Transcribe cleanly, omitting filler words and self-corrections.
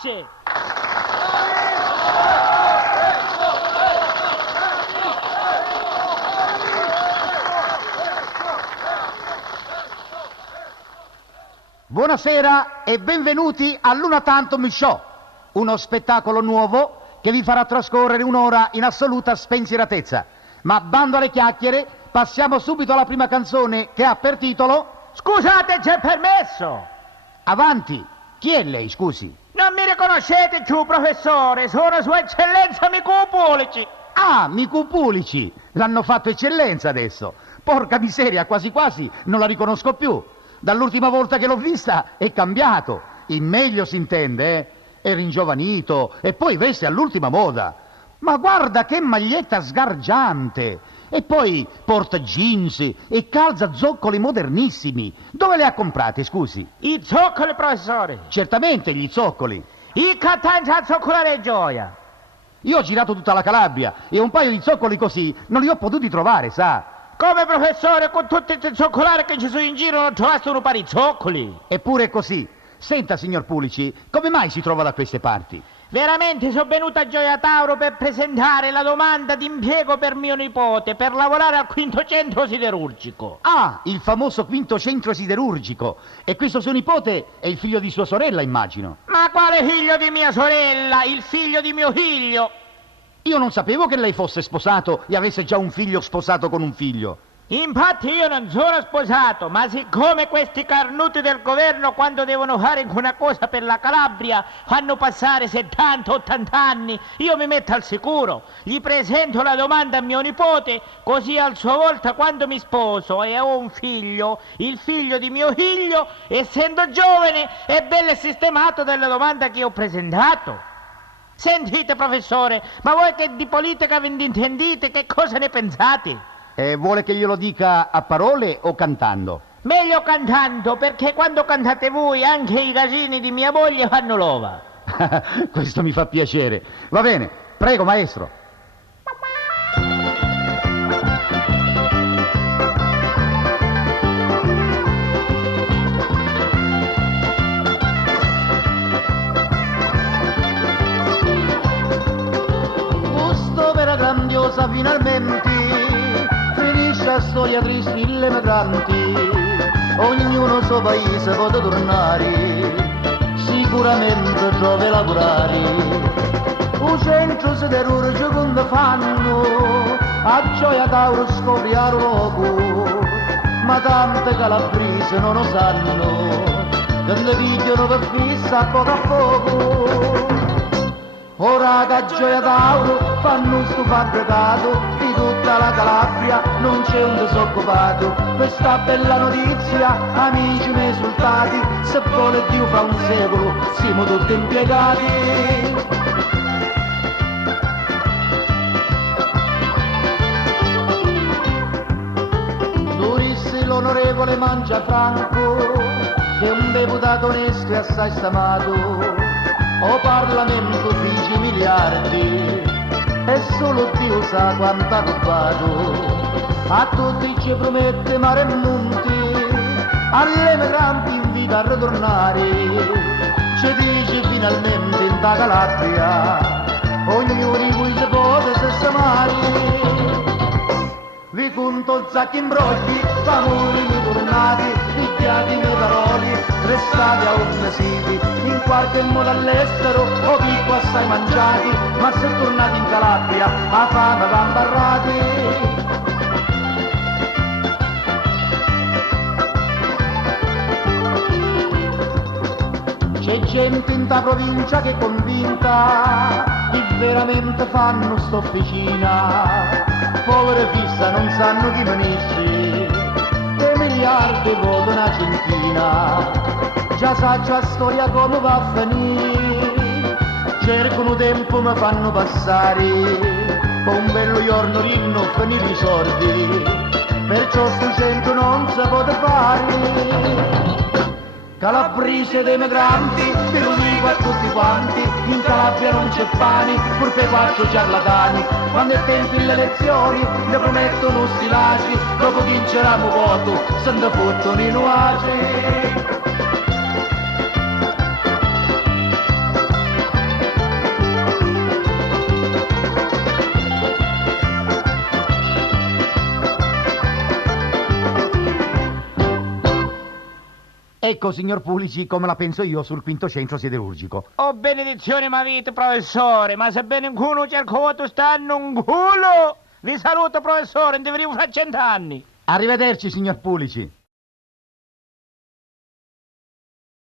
voce! Buonasera e benvenuti all'Una Tantum Show, uno spettacolo nuovo che vi farà trascorrere un'ora in assoluta spensieratezza. Ma bando alle chiacchiere, passiamo subito alla prima canzone che ha per titolo... Scusate, c'è permesso! Avanti! Chi è lei, scusi? Non mi riconoscete più, professore, sono Sua Eccellenza Micu Pulici! Ah, Micu Pulici! L'hanno fatto eccellenza adesso! Porca miseria, quasi quasi non la riconosco più! Dall'ultima volta che l'ho vista è cambiato, in meglio si intende, eh? È ringiovanito e poi veste all'ultima moda. Ma guarda che maglietta sgargiante! E poi porta jeans e calza zoccoli modernissimi. Dove le ha comprate, scusi? I zoccoli, professore! Certamente gli zoccoli. I cattanza a zoccolare gioia! Io ho girato tutta la Calabria e un paio di zoccoli così non li ho potuti trovare, sa? Come, professore, con tutti i zoccolari che ci sono in giro non trovaste uno pari zoccoli? Eppure è così. Senta, signor Pulici, come mai si trova da queste parti? Veramente sono venuta a Gioia Tauro per presentare la domanda di impiego per mio nipote per lavorare al quinto centro siderurgico. Ah, il famoso quinto centro siderurgico. E questo suo nipote è il figlio di sua sorella, immagino. Ma quale figlio di mia sorella? Il figlio di mio figlio. Io non sapevo che lei fosse sposato e avesse già un figlio sposato con un figlio. Infatti io non sono sposato, ma siccome questi carnuti del governo quando devono fare una cosa per la Calabria fanno passare 70-80 anni, io mi metto al sicuro, gli presento la domanda a mio nipote, così a sua volta quando mi sposo e ho un figlio, il figlio di mio figlio, essendo giovane, è bello sistemato della domanda che ho presentato. Sentite, professore, ma voi che di politica vi intendete, che cosa ne pensate? Vuole che glielo dica a parole o cantando? Meglio cantando, perché quando cantate voi anche i casini di mia moglie fanno l'ova. Questo mi fa piacere. Va bene, prego maestro. Gusto vera grandiosa finalmente, finisce la storia triste delle migranti, ognuno suo paese può tornare, sicuramente trova lavorare. Un centro siderurgico quando fanno, a Gioia Tauro scopriare loco, ma tante calabrese non lo sanno, che ne pigliano per fissa a poco. Ora che a Gioia Tauro fanno sto fabbricato, di tutta la Calabria non c'è un disoccupato. Questa bella notizia, amici miei risultati, se vuole più fra un secolo siamo tutti impiegati. Disse l'onorevole Mangiafranco, che è un deputato onesto e assai stamato. O Parlamento dice miliardi e solo Dio sa quanto ha rubato. A tutti ci promette mare e monti, alle migranti invita a ritornare. Ci dice finalmente in ta Calabria ognuno di cui si può sistemare. Vi conto zacchi in brogli, famuri ritornati, picchiati le parole, restate a ornesiti, in qualche modo all'estero, o picco assai mangiati, ma se tornati in Calabria, a fame van barrati. C'è gente in ta provincia che è convinta che veramente fanno st'officina, povere fissa non sanno chi venisse, e miliardi vota una centina, già saggio la storia come va a finire, cercano tempo mi fanno passare, poi un bello giorno rinno finire i soldi, perciò sto centro non si può fare. Calabrese dei migranti, ve lo dico a tutti quanti, in Calabria non c'è pane, pur per quattro ciarlatani, quando è tempo le elezioni, ne promettono stilati, dopo vinceranno voto, se ne fottono i nuaci. Ecco, signor Pulici, come la penso io sul quinto centro siderurgico. Oh, benedizione ma vita, professore, ma sebbene in culo cerco voto stanno un culo. Vi saluto, professore, non devevo fare 100 anni. Arrivederci, signor Pulici.